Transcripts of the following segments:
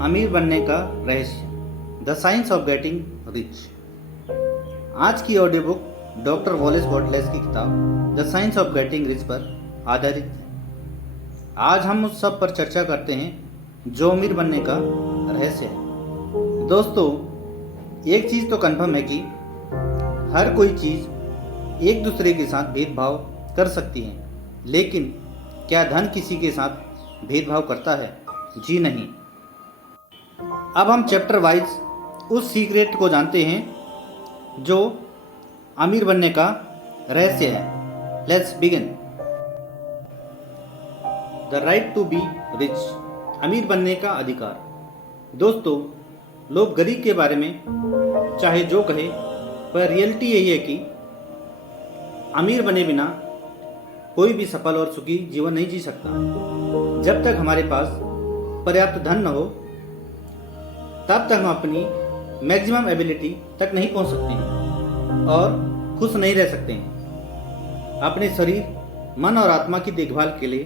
अमीर बनने का रहस्य, the science of getting rich. आज की ऑडियो बुक डॉक्टर वॉलेस बॉटलेस की किताब the science of getting rich पर आधारित है। आज हम उस सब पर चर्चा करते हैं जो अमीर बनने का रहस्य है। दोस्तों, एक चीज़ तो कन्फर्म है कि हर कोई चीज़ एक दूसरे के साथ भेदभाव कर सकती है, लेकिन क्या धन किसी के साथ भेदभाव करता है? जी नहीं। अब हम चैप्टर वाइज उस सीक्रेट को जानते हैं जो अमीर बनने का रहस्य है। Let's begin. The right to be rich, अमीर बनने का अधिकार। दोस्तों, लोग गरीब के बारे में चाहे जो कहे, पर रियलिटी यही है कि अमीर बने बिना कोई भी सफल और सुखी जीवन नहीं जी सकता। जब तक हमारे पास पर्याप्त धन न हो, तब तक हम अपनी मैक्सिमम एबिलिटी तक नहीं पहुंच सकते हैं और खुश नहीं रह सकते हैं। अपने शरीर, मन और आत्मा की देखभाल के लिए,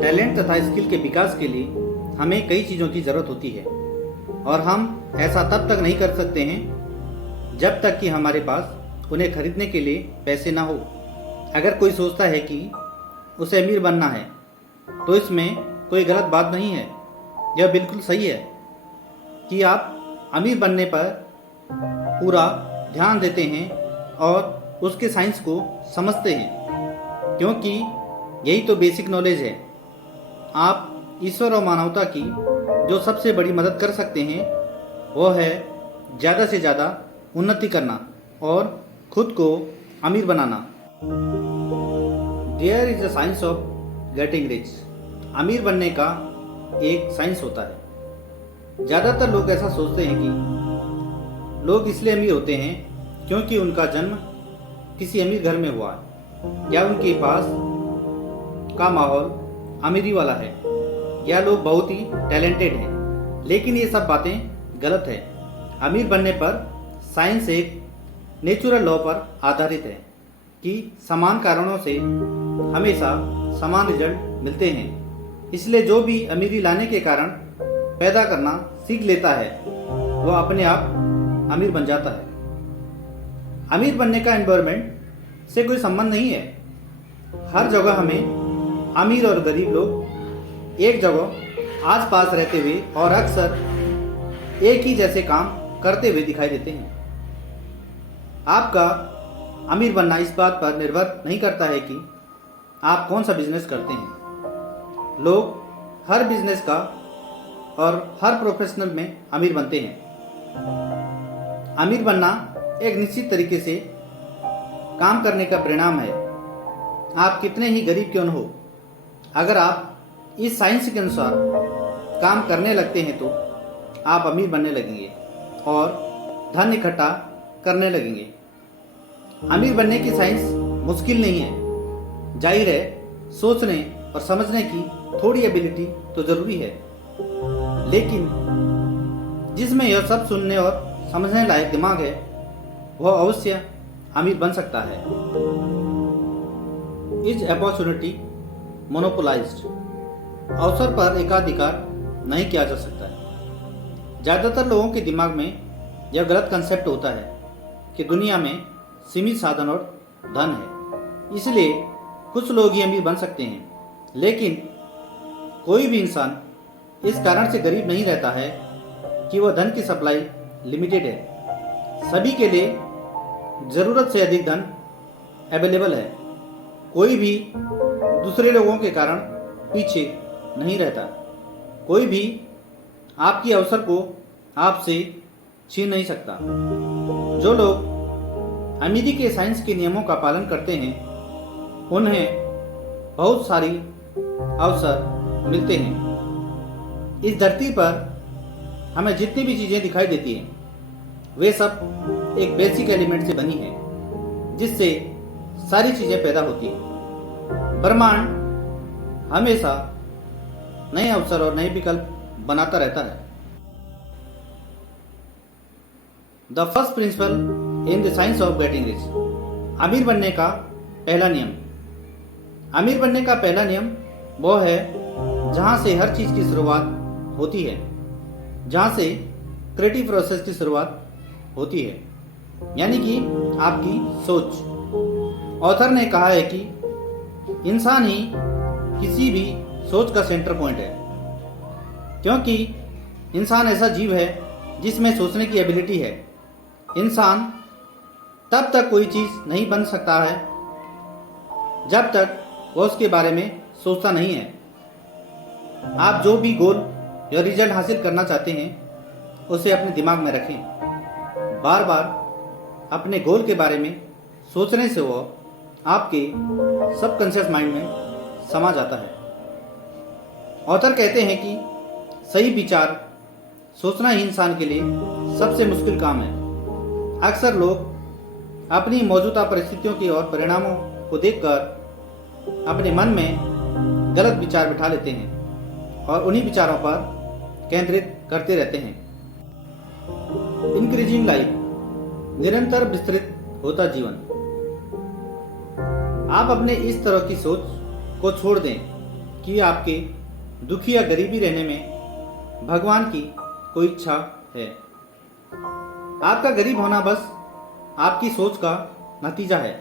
टैलेंट तथा स्किल के विकास के लिए हमें कई चीज़ों की ज़रूरत होती है, और हम ऐसा तब तक नहीं कर सकते हैं जब तक कि हमारे पास उन्हें खरीदने के लिए पैसे ना हो। अगर कोई सोचता है कि उसे अमीर बनना है, तो इसमें कोई गलत बात नहीं है। यह बिल्कुल सही है कि आप अमीर बनने पर पूरा ध्यान देते हैं और उसके साइंस को समझते हैं, क्योंकि यही तो बेसिक नॉलेज है। आप ईश्वर और मानवता की जो सबसे बड़ी मदद कर सकते हैं वह है ज़्यादा से ज़्यादा उन्नति करना और खुद को अमीर बनाना। There is a science of getting rich, अमीर बनने का एक साइंस होता है। ज़्यादातर लोग ऐसा सोचते हैं कि लोग इसलिए अमीर होते हैं क्योंकि उनका जन्म किसी अमीर घर में हुआ है, या उनके पास का माहौल अमीरी वाला है, या लोग बहुत ही टैलेंटेड हैं। लेकिन ये सब बातें गलत है। अमीर बनने पर साइंस एक नेचुरल लॉ पर आधारित है कि समान कारणों से हमेशा समान रिजल्ट मिलते हैं। इसलिए जो भी अमीरी लाने के कारण पैदा करना सीख लेता है, वह अपने आप अमीर बन जाता है। अमीर बनने का एनवायरनमेंट से कोई संबंध नहीं है। हर जगह हमें अमीर और गरीब लोग एक जगह आस पास रहते हुए और अक्सर एक ही जैसे काम करते हुए दिखाई देते हैं। आपका अमीर बनना इस बात पर निर्भर नहीं करता है कि आप कौन सा बिजनेस करते हैं। लोग हर बिजनेस का और हर प्रोफेशनल में अमीर बनते हैं। अमीर बनना एक निश्चित तरीके से काम करने का परिणाम है। आप कितने ही गरीब क्यों न हो, अगर आप इस साइंस के अनुसार काम करने लगते हैं तो आप अमीर बनने लगेंगे और धन इकट्ठा करने लगेंगे। अमीर बनने की साइंस मुश्किल नहीं है। जाहिर है, सोचने और समझने की थोड़ी एबिलिटी तो ज़रूरी है, लेकिन जिसमें यह सब सुनने और समझने लायक दिमाग है, वह अवश्य अमीर बन सकता है। इज अपॉर्चुनिटी मोनोपोलाइज्ड, अवसर पर एकाधिकार नहीं किया जा सकता है। ज़्यादातर लोगों के दिमाग में यह गलत कंसेप्ट होता है कि दुनिया में सीमित साधन और धन है, इसलिए कुछ लोग ही अमीर बन सकते हैं। लेकिन कोई भी इंसान इस कारण से गरीब नहीं रहता है कि वह धन की सप्लाई लिमिटेड है। सभी के लिए ज़रूरत से अधिक धन अवेलेबल है। कोई भी दूसरे लोगों के कारण पीछे नहीं रहता। कोई भी आपकी अवसर को आपसे छीन नहीं सकता। जो लोग अमीरी के साइंस के नियमों का पालन करते हैं, उन्हें बहुत सारी अवसर मिलते हैं। इस धरती पर हमें जितनी भी चीज़ें दिखाई देती हैं, वे सब एक बेसिक एलिमेंट से बनी हैं, जिससे सारी चीज़ें पैदा होती हैं। ब्रह्मांड हमेशा नए अवसर और नए विकल्प बनाता रहता है। The first principle in the science of getting rich, अमीर बनने का पहला नियम। अमीर बनने का पहला नियम वह है जहाँ से हर चीज़ की शुरुआत होती है, जहाँ से क्रिएटिव प्रोसेस की शुरुआत होती है, यानी कि आपकी सोच। ऑथर ने कहा है कि इंसान ही किसी भी सोच का सेंटर पॉइंट है, क्योंकि इंसान ऐसा जीव है जिसमें सोचने की एबिलिटी है। इंसान तब तक कोई चीज़ नहीं बन सकता है जब तक वह उसके बारे में सोचता नहीं है। आप जो भी गोल या रिजल्ट हासिल करना चाहते हैं उसे अपने दिमाग में रखें। बार बार अपने गोल के बारे में सोचने से वह आपके सबकॉन्शियस माइंड में समा जाता है। ऑथर कहते हैं कि सही विचार सोचना ही इंसान के लिए सबसे मुश्किल काम है। अक्सर लोग अपनी मौजूदा परिस्थितियों की और परिणामों को देखकर अपने मन में गलत विचार बिठा लेते हैं और उन्हीं विचारों पर केंद्रित करते रहते हैं। इंक्रीजिंग लाइफ, निरंतर विस्तृत होता जीवन। आप अपने इस तरह की सोच को छोड़ दें कि आपके दुखी या गरीबी रहने में भगवान की कोई इच्छा है। आपका गरीब होना बस आपकी सोच का नतीजा है।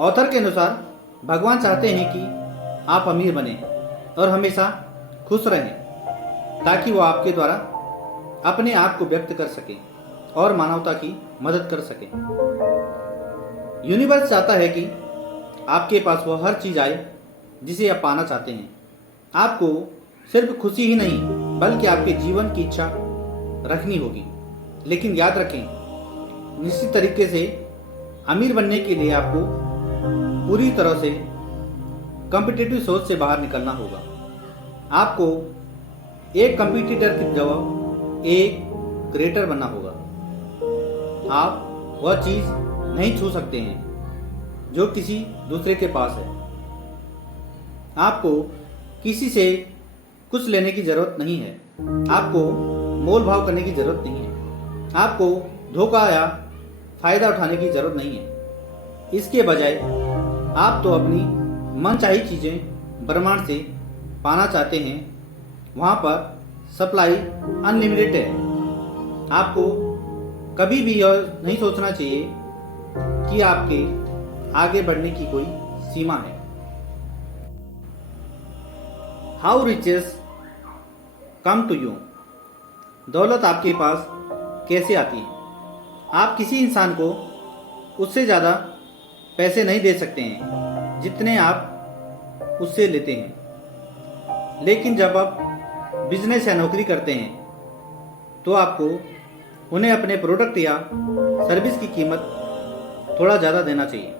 ऑथर के अनुसार भगवान चाहते हैं कि आप अमीर बने और हमेशा खुश रहें, ताकि वो आपके द्वारा अपने आप को व्यक्त कर सकें और मानवता की मदद कर सकें। यूनिवर्स चाहता है कि आपके पास वो हर चीज़ आए जिसे आप पाना चाहते हैं। आपको सिर्फ खुशी ही नहीं बल्कि आपके जीवन की इच्छा रखनी होगी। लेकिन याद रखें, निश्चित तरीके से अमीर बनने के लिए आपको पूरी तरह से कॉम्पिटिटिव सोच से बाहर निकलना होगा। आपको एक कंपटीटर की जगह एक क्रिएटर बनना होगा। आप वह चीज़ नहीं छू सकते हैं जो किसी दूसरे के पास है। आपको किसी से कुछ लेने की ज़रूरत नहीं है। आपको मोल भाव करने की ज़रूरत नहीं है। आपको धोखा या फ़ायदा उठाने की ज़रूरत नहीं है। इसके बजाय आप तो अपनी मनचाही चीज़ें ब्रह्मांड से पाना चाहते हैं। वहाँ पर सप्लाई अनलिमिटेड है। आपको कभी भी यह नहीं सोचना चाहिए कि आपके आगे बढ़ने की कोई सीमा है। How riches come to you, दौलत आपके पास कैसे आती है? आप किसी इंसान को उससे ज़्यादा पैसे नहीं दे सकते हैं जितने आप उससे लेते हैं। लेकिन जब आप बिजनेस या नौकरी करते हैं तो आपको उन्हें अपने प्रोडक्ट या सर्विस की कीमत थोड़ा ज़्यादा देना चाहिए।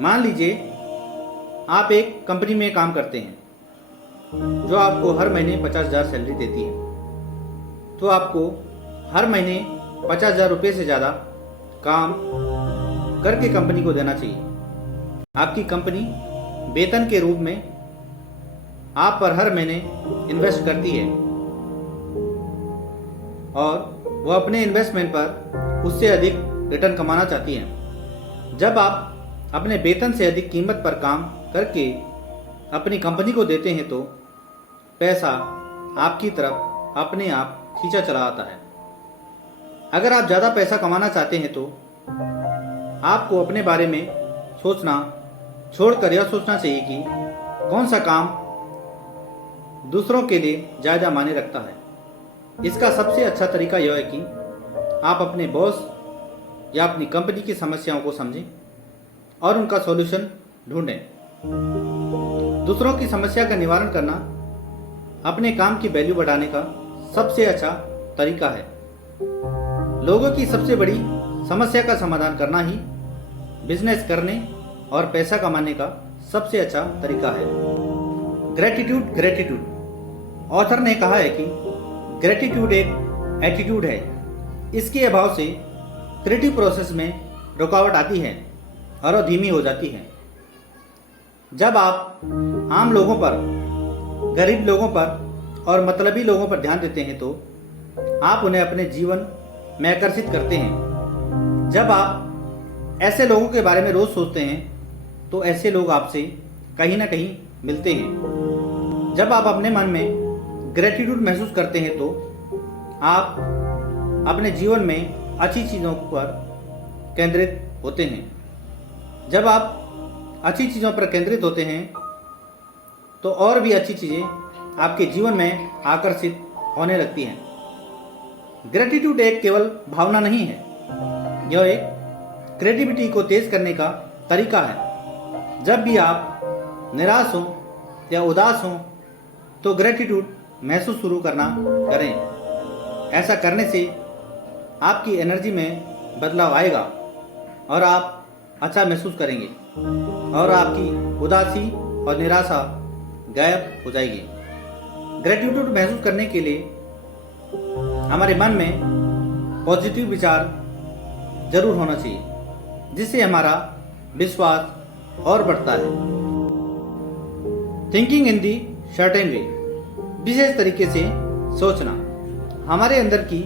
मान लीजिए आप एक कंपनी में काम करते हैं जो आपको हर महीने 50,000 सैलरी देती है, तो आपको हर महीने 50,000 रुपये से ज़्यादा काम करके कंपनी को देना चाहिए। आपकी कंपनी वेतन के रूप में आप पर हर महीने इन्वेस्ट करती है और वह अपने इन्वेस्टमेंट पर उससे अधिक रिटर्न कमाना चाहती है। जब आप अपने वेतन से अधिक कीमत पर काम करके अपनी कंपनी को देते हैं तो पैसा आपकी तरफ अपने आप खींचा चला आता है। अगर आप ज़्यादा पैसा कमाना चाहते हैं तो आपको अपने बारे में सोचना छोड़कर यह सोचना चाहिए कि कौन सा काम दूसरों के लिए ज़्यादा मायने रखता है। इसका सबसे अच्छा तरीका यह है कि आप अपने बॉस या अपनी कंपनी की समस्याओं को समझें और उनका सॉल्यूशन ढूंढें। दूसरों की समस्या का निवारण करना अपने काम की वैल्यू बढ़ाने का सबसे अच्छा तरीका है। लोगों की सबसे बड़ी समस्या का समाधान करना ही बिजनेस करने और पैसा कमाने का सबसे अच्छा तरीका है। ग्रेटिट्यूड ऑथर ने कहा है कि ग्रेटिट्यूड एक एटीट्यूड है। इसके अभाव से क्रिएटिव प्रोसेस में रुकावट आती है और वह धीमी हो जाती है। जब आप आम लोगों पर, गरीब लोगों पर और मतलबी लोगों पर ध्यान देते हैं तो आप उन्हें अपने जीवन में आकर्षित करते हैं। जब आप ऐसे लोगों के बारे में रोज सोचते हैं तो ऐसे लोग आपसे कहीं ना कहीं मिलते हैं। जब आप अपने मन में ग्रेटिट्यूड महसूस करते हैं तो आप अपने जीवन में अच्छी चीज़ों पर केंद्रित होते हैं। जब आप अच्छी चीज़ों पर केंद्रित होते हैं तो और भी अच्छी चीज़ें आपके जीवन में आकर्षित होने लगती हैं। ग्रेटिट्यूड एक केवल भावना नहीं है, यह एक क्रिएटिविटी को तेज करने का तरीका है। जब भी आप निराश हो या उदास हो तो ग्रेटिट्यूड महसूस शुरू करना करें। ऐसा करने से आपकी एनर्जी में बदलाव आएगा और आप अच्छा महसूस करेंगे और आपकी उदासी और निराशा गायब हो जाएगी। ग्रेटिट्यूड महसूस करने के लिए हमारे मन में पॉजिटिव विचार जरूर होना चाहिए, जिससे हमारा विश्वास और बढ़ता है। Thinking in the certain way, विशेष तरीके से सोचना। हमारे अंदर की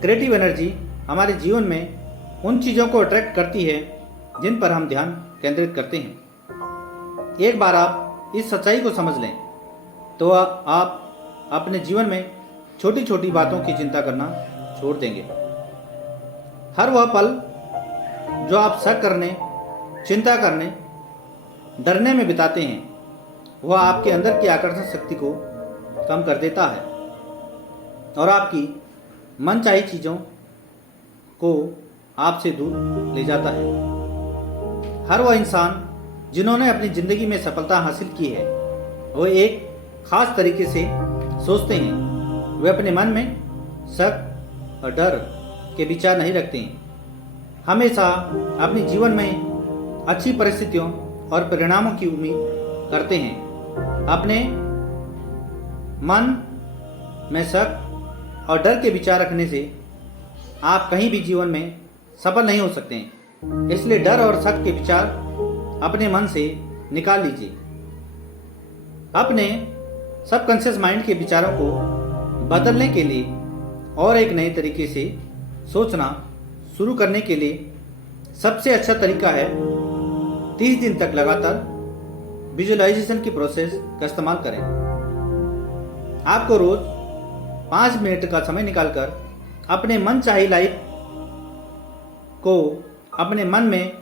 क्रिएटिव एनर्जी हमारे जीवन में उन चीज़ों को अट्रैक्ट करती है जिन पर हम ध्यान केंद्रित करते हैं। एक बार आप इस सच्चाई को समझ लें तो आप अपने जीवन में छोटी छोटी बातों की चिंता करना छोड़ देंगे। हर वह पल जो आप शक करने, चिंता करने, डरने में बिताते हैं वह आपके अंदर की आकर्षण शक्ति को कम कर देता है और आपकी मनचाही चीज़ों को आपसे दूर ले जाता है। हर वह इंसान जिन्होंने अपनी ज़िंदगी में सफलता हासिल की है वह एक खास तरीके से सोचते हैं। वे अपने मन में शक और डर के विचार नहीं रखते हैं। हमेशा अपने जीवन में अच्छी परिस्थितियों और परिणामों की उम्मीद करते हैं। अपने मन में शक और डर के विचार रखने से आप कहीं भी जीवन में सफल नहीं हो सकते हैं। इसलिए डर और शक के विचार अपने मन से निकाल लीजिए। अपने सबकॉन्शियस माइंड के विचारों को बदलने के लिए और एक नए तरीके से सोचना शुरू करने के लिए सबसे अच्छा तरीका है 30 दिन तक लगातार विजुअलाइजेशन की प्रोसेस का इस्तेमाल करें। आपको रोज 5 मिनट का समय निकालकर अपने मन चाही लाइफ को अपने मन में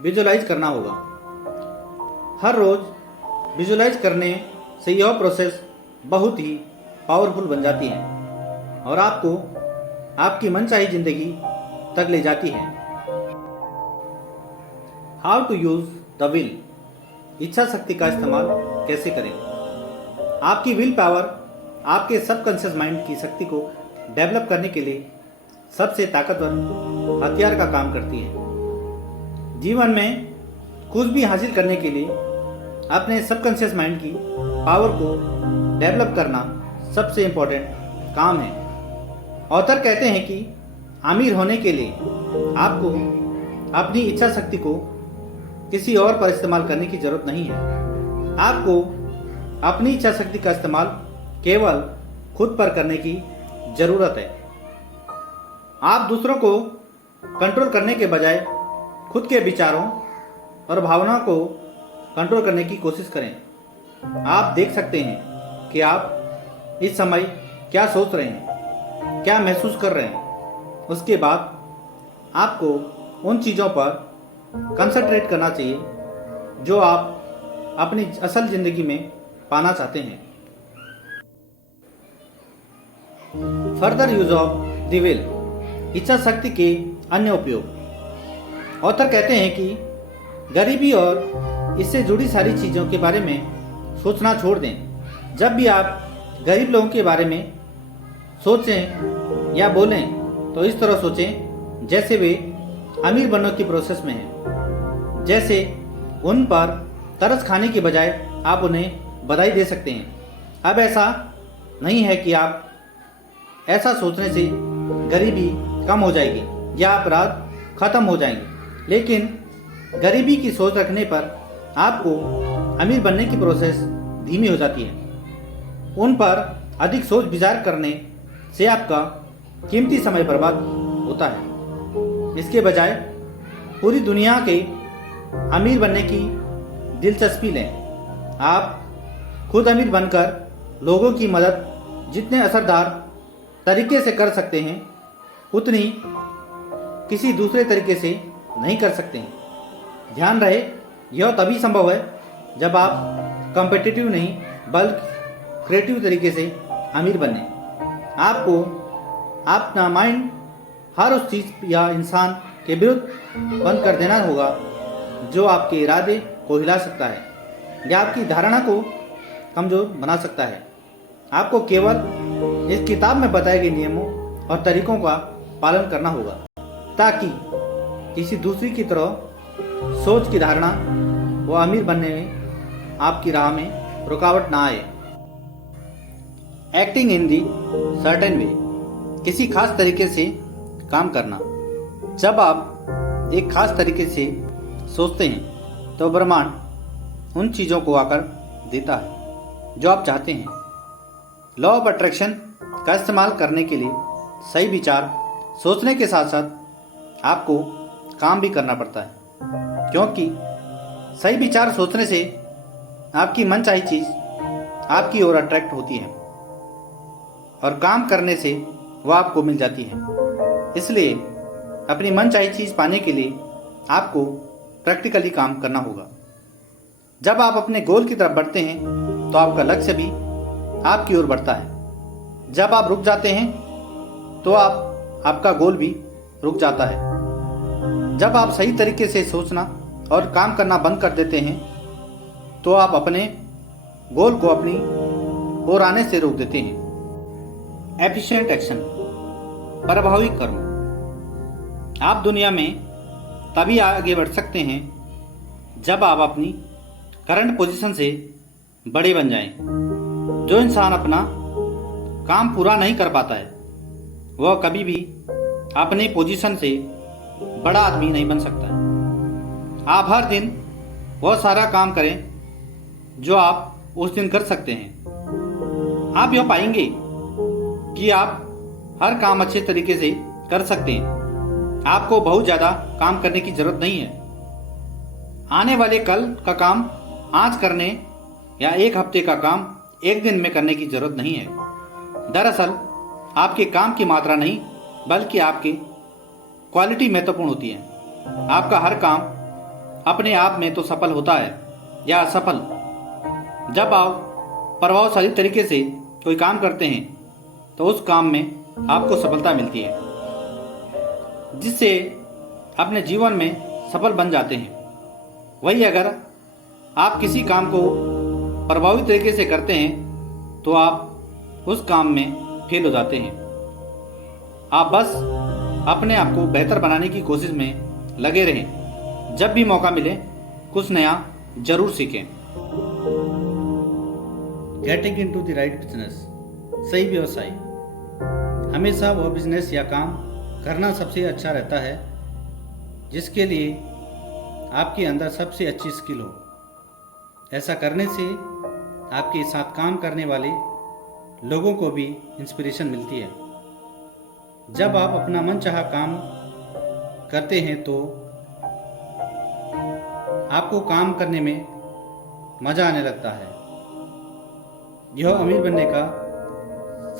विजुअलाइज करना होगा। हर रोज विजुअलाइज करने से यह प्रोसेस बहुत ही पावरफुल बन जाती है और आपको आपकी मनचाही जिंदगी तक ले जाती है। How to use the will, इच्छा शक्ति का इस्तेमाल कैसे करें। आपकी विल पावर आपके सबकॉन्शियस माइंड की शक्ति को डेवलप करने के लिए सबसे ताकतवर हथियार का काम करती है। जीवन में कुछ भी हासिल करने के लिए अपने सबकॉन्शियस माइंड की पावर को डेवलप करना सबसे इम्पोर्टेंट काम है। ऑथर कहते हैं कि अमीर होने के लिए आपको अपनी इच्छा शक्ति को किसी और पर इस्तेमाल करने की जरूरत नहीं है। आपको अपनी इच्छा शक्ति का इस्तेमाल केवल खुद पर करने की जरूरत है। आप दूसरों को कंट्रोल करने के बजाय खुद के विचारों और भावनाओं को कंट्रोल करने की कोशिश करें। आप देख सकते हैं कि आप इस समय क्या सोच रहे हैं, क्या महसूस कर रहे हैं। उसके बाद आपको उन चीज़ों पर कंसंट्रेट करना चाहिए जो आप अपनी असल ज़िंदगी में पाना चाहते हैं। Further use of the will, इच्छा शक्ति के अन्य उपयोग। ऑथर कहते हैं कि गरीबी और इससे जुड़ी सारी चीज़ों के बारे में सोचना छोड़ दें। जब भी आप गरीब लोगों के बारे में सोचें या बोलें तो इस तरह सोचें जैसे वे अमीर बनने की प्रोसेस में हैं। जैसे उन पर तरस खाने के बजाय आप उन्हें बधाई दे सकते हैं। अब ऐसा नहीं है कि आप ऐसा सोचने से गरीबी कम हो जाएगी या अपराध खत्म हो जाएंगे, लेकिन गरीबी की सोच रखने पर आपको अमीर बनने की प्रोसेस धीमी हो जाती है। उन पर अधिक सोच विचार करने से आपका कीमती समय बर्बाद होता है। इसके बजाय पूरी दुनिया के अमीर बनने की दिलचस्पी लें। आप खुद अमीर बनकर लोगों की मदद जितने असरदार तरीके से कर सकते हैं उतनी किसी दूसरे तरीके से नहीं कर सकते हैं। ध्यान रहे, यह तभी संभव है जब आप कॉम्पिटिटिव नहीं बल्कि क्रिएटिव तरीके से अमीर बने। आपको अपना माइंड हर उस चीज़ या इंसान के विरुद्ध बंद कर देना होगा जो आपके इरादे को हिला सकता है या आपकी धारणा को कमज़ोर बना सकता है। आपको केवल इस किताब में बताए गए नियमों और तरीकों का पालन करना होगा ताकि किसी दूसरी की तरह सोच की धारणा व अमीर बनने में आपकी राह में रुकावट ना आए। Acting in the certain way, किसी खास तरीके से काम करना। जब आप एक खास तरीके से सोचते हैं तो ब्रह्मांड उन चीज़ों को आकर देता है जो आप चाहते हैं। लॉ ऑफ अट्रैक्शन का इस्तेमाल करने के लिए सही विचार सोचने के साथ साथ आपको काम भी करना पड़ता है, क्योंकि सही विचार सोचने से आपकी मनचाही चीज़ आपकी ओर अट्रैक्ट होती है और काम करने से वह आपको मिल जाती है। इसलिए अपनी मनचाही चीज़ पाने के लिए आपको प्रैक्टिकली काम करना होगा। जब आप अपने गोल की तरफ बढ़ते हैं तो आपका लक्ष्य भी आपकी ओर बढ़ता है। जब आप रुक जाते हैं तो आपका गोल भी रुक जाता है। जब आप सही तरीके से सोचना और काम करना बंद कर देते हैं तो आप अपने गोल को अपनी ओर आने से रोक देते हैं। एफिशिएंट एक्शन, प्रभावी कर्म। आप दुनिया में तभी आगे बढ़ सकते हैं जब आप अपनी करंट पोजीशन से बड़े बन जाएं। जो इंसान अपना काम पूरा नहीं कर पाता है वह कभी भी अपने पोजीशन से बड़ा आदमी नहीं बन सकता है। आप हर दिन वह सारा काम करें जो आप उस दिन कर सकते हैं। आप यह पाएंगे कि आप हर काम अच्छे तरीके से कर सकते हैं। आपको बहुत ज़्यादा काम करने की ज़रूरत नहीं है। आने वाले कल का काम आज करने या एक हफ्ते का काम एक दिन में करने की ज़रूरत नहीं है। दरअसल आपके काम की मात्रा नहीं बल्कि आपकी क्वालिटी महत्वपूर्ण होती है। आपका हर काम अपने आप में तो सफल होता है या असफल। जब आप प्रभावशाली तरीके से कोई काम करते हैं तो उस काम में आपको सफलता मिलती है, जिससे अपने जीवन में सफल बन जाते हैं। वही अगर आप किसी काम को प्रभावी तरीके से करते हैं तो आप उस काम में फेल हो जाते हैं। आप बस अपने आप को बेहतर बनाने की कोशिश में लगे रहें। जब भी मौका मिले कुछ नया जरूर सीखें। Getting into the right business, सही व्यवसाय। हमेशा वह बिजनेस या काम करना सबसे अच्छा रहता है जिसके लिए आपके अंदर सबसे अच्छी स्किल हो। ऐसा करने से आपके साथ काम करने वाले लोगों को भी इंस्पिरेशन मिलती है। जब आप अपना मनचाहा काम करते हैं तो आपको काम करने में मज़ा आने लगता है। यह अमीर बनने का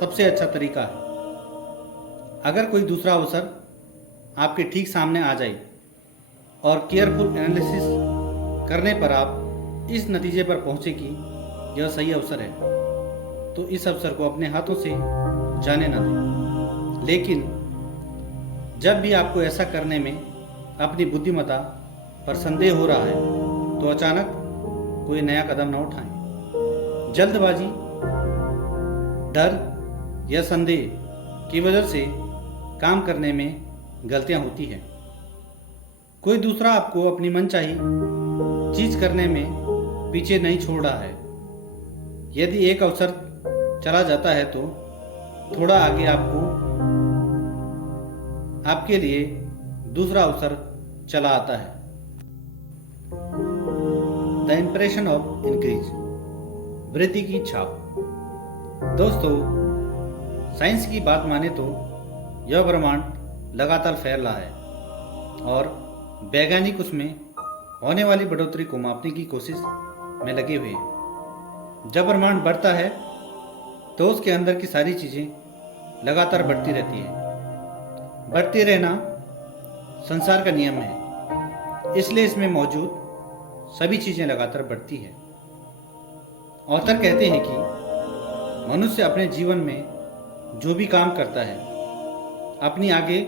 सबसे अच्छा तरीका है। अगर कोई दूसरा अवसर आपके ठीक सामने आ जाए और केयरफुल एनालिसिस करने पर आप इस नतीजे पर पहुँचे कि यह सही अवसर है, तो इस अवसर को अपने हाथों से जाने न दें। लेकिन जब भी आपको ऐसा करने में अपनी बुद्धिमत्ता पर संदेह हो रहा है तो अचानक कोई नया कदम न उठाएं। जल्दबाजी, डर या संदेह की वजह से काम करने में गलतियां होती हैं। कोई दूसरा आपको अपनी मनचाही चीज करने में पीछे नहीं छोड़ रहा है। यदि एक अवसर चला जाता है तो थोड़ा आगे आपके लिए दूसरा अवसर चला आता है। द इंप्रेशन ऑफ इंक्रीज, वृद्धि की छाप। दोस्तों, साइंस की बात माने तो यह ब्रह्मांड लगातार फैल रहा है और वैज्ञानिक उसमें होने वाली बढ़ोतरी को मापने की कोशिश में लगे हुए हैं। जब ब्रह्मांड बढ़ता है तो उसके अंदर की सारी चीज़ें लगातार बढ़ती रहती है। बढ़ते रहना संसार का नियम है, इसलिए इसमें मौजूद सभी चीज़ें लगातार बढ़ती है। ऑथर कहते हैं कि मनुष्य अपने जीवन में जो भी काम करता है अपनी आगे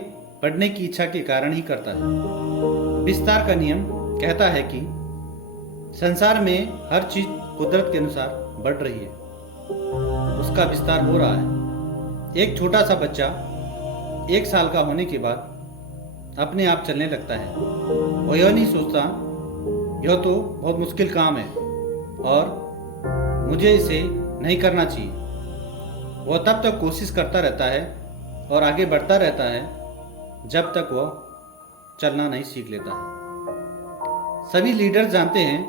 बढ़ने की इच्छा के कारण ही करता है। विस्तार का नियम कहता है कि संसार में हर चीज कुदरत के अनुसार बढ़ रही है, उसका विस्तार हो रहा है। एक छोटा सा बच्चा 1 साल का होने के बाद अपने आप चलने लगता है। वो यह नहीं सोचता यह तो बहुत मुश्किल काम है और मुझे इसे नहीं करना चाहिए। वह तब तक कोशिश करता रहता है और आगे बढ़ता रहता है जब तक वह चलना नहीं सीख लेता है। सभी लीडर जानते हैं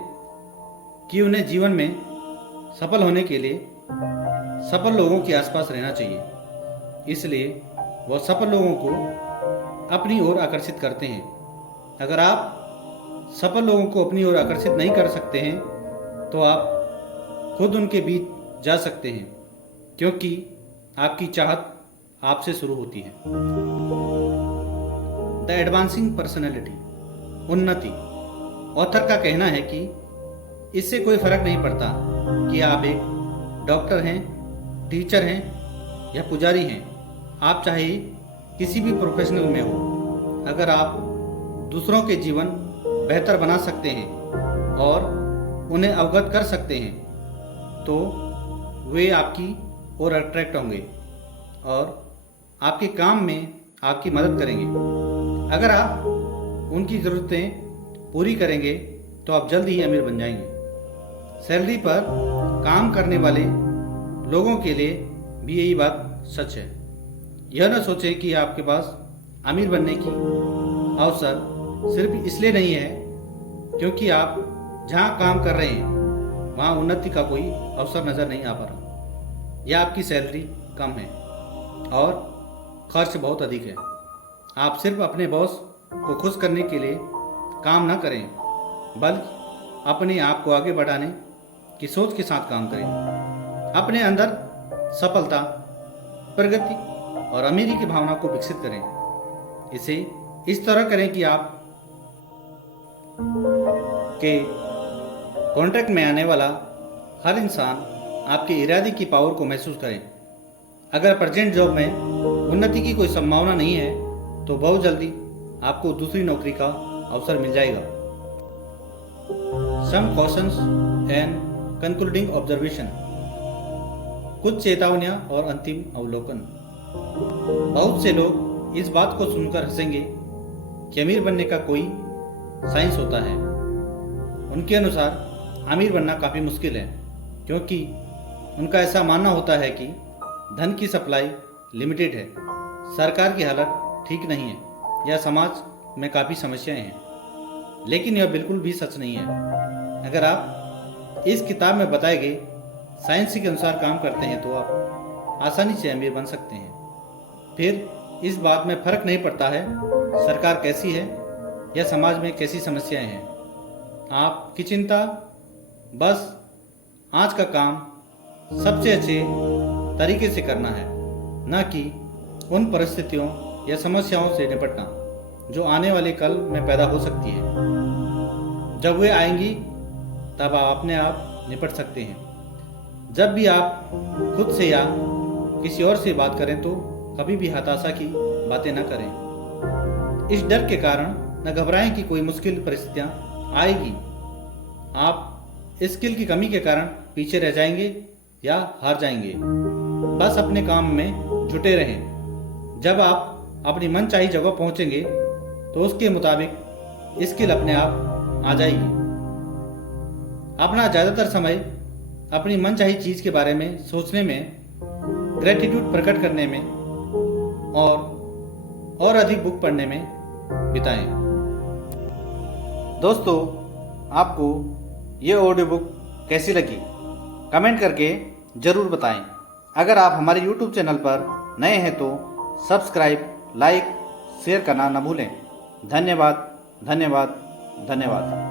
कि उन्हें जीवन में सफल होने के लिए सफल लोगों के आसपास रहना चाहिए, इसलिए वह सफल लोगों को अपनी ओर आकर्षित करते हैं। अगर आप सफल लोगों को अपनी ओर आकर्षित नहीं कर सकते हैं तो आप खुद उनके बीच जा सकते हैं, क्योंकि आपकी चाहत आपसे शुरू होती है। द एडवांसिंग पर्सनैलिटी, उन्नति। ऑथर का कहना है कि इससे कोई फर्क नहीं पड़ता कि आप एक डॉक्टर हैं, टीचर हैं या पुजारी हैं। आप चाहे किसी भी प्रोफेशनल में हो, अगर आप दूसरों के जीवन बेहतर बना सकते हैं और उन्हें अवगत कर सकते हैं तो वे आपकी ओर अट्रैक्ट होंगे और आपके काम में आपकी मदद करेंगे। अगर आप उनकी ज़रूरतें पूरी करेंगे तो आप जल्द ही अमीर बन जाएंगे। सैलरी पर काम करने वाले लोगों के लिए भी यही बात सच है। यह न सोचें कि आपके पास अमीर बनने की अवसर सिर्फ इसलिए नहीं है क्योंकि आप जहां काम कर रहे हैं वहां उन्नति का कोई अवसर नज़र नहीं आ पा रहा, या आपकी सैलरी कम है और खर्च बहुत अधिक है। आप सिर्फ अपने बॉस को खुश करने के लिए काम न करें, बल्कि अपने आप को आगे बढ़ाने की सोच के साथ काम करें। अपने अंदर सफलता, प्रगति और अमीरी की भावना को विकसित करें। इसे इस तरह करें कि आप के कॉन्ट्रैक्ट में आने वाला हर इंसान आपके इरादे की पावर को महसूस करें। अगर प्रेजेंट जॉब में उन्नति की कोई संभावना नहीं है तो बहुत जल्दी आपको दूसरी नौकरी का अवसर मिल जाएगा। सम कॉशंस एंड कंक्लूडिंग ऑब्जर्वेशन, कुछ चेतावनियां और अंतिम अवलोकन। बहुत से लोग इस बात को सुनकर हंसेंगे कि अमीर बनने का कोई साइंस होता है। उनके अनुसार अमीर बनना काफ़ी मुश्किल है, क्योंकि उनका ऐसा मानना होता है कि धन की सप्लाई लिमिटेड है, सरकार की हालत ठीक नहीं है या समाज में काफ़ी समस्याएं हैं। लेकिन यह बिल्कुल भी सच नहीं है। अगर आप इस किताब में बताए गए साइंस के अनुसार काम करते हैं तो आप आसानी से अमीर बन सकते हैं। फिर इस बात में फ़र्क नहीं पड़ता है सरकार कैसी है या समाज में कैसी समस्याएं हैं। आपकी चिंता बस आज का काम सबसे अच्छे तरीके से करना है, न कि उन परिस्थितियों या समस्याओं से निपटना जो आने वाले कल में पैदा हो सकती है। जब वे आएंगी तब आप अपने आप निपट सकते हैं। जब भी आप खुद से या किसी और से बात करें तो कभी भी हताशा की बातें न करें। इस डर के कारण न घबराएं कि कोई मुश्किल परिस्थितियां आएगी। आप स्किल की कमी के कारण पीछे रह जाएंगे या हार जाएंगे। बस अपने काम में जुटे रहें। जब आप अपनी मनचाही जगह पहुंचेंगे तो उसके मुताबिक स्किल अपने आप आ जाएगी। अपना ज़्यादातर समय अपनी मनचाही चीज़ के बारे में सोचने में, ग्रेटिट्यूड प्रकट करने में और अधिक बुक पढ़ने में बिताएं। दोस्तों, आपको ये ऑडियो बुक कैसी लगी कमेंट करके ज़रूर बताएं। अगर आप हमारे YouTube चैनल पर नए हैं तो सब्सक्राइब, लाइक, शेयर करना न भूलें। धन्यवाद, धन्यवाद, धन्यवाद।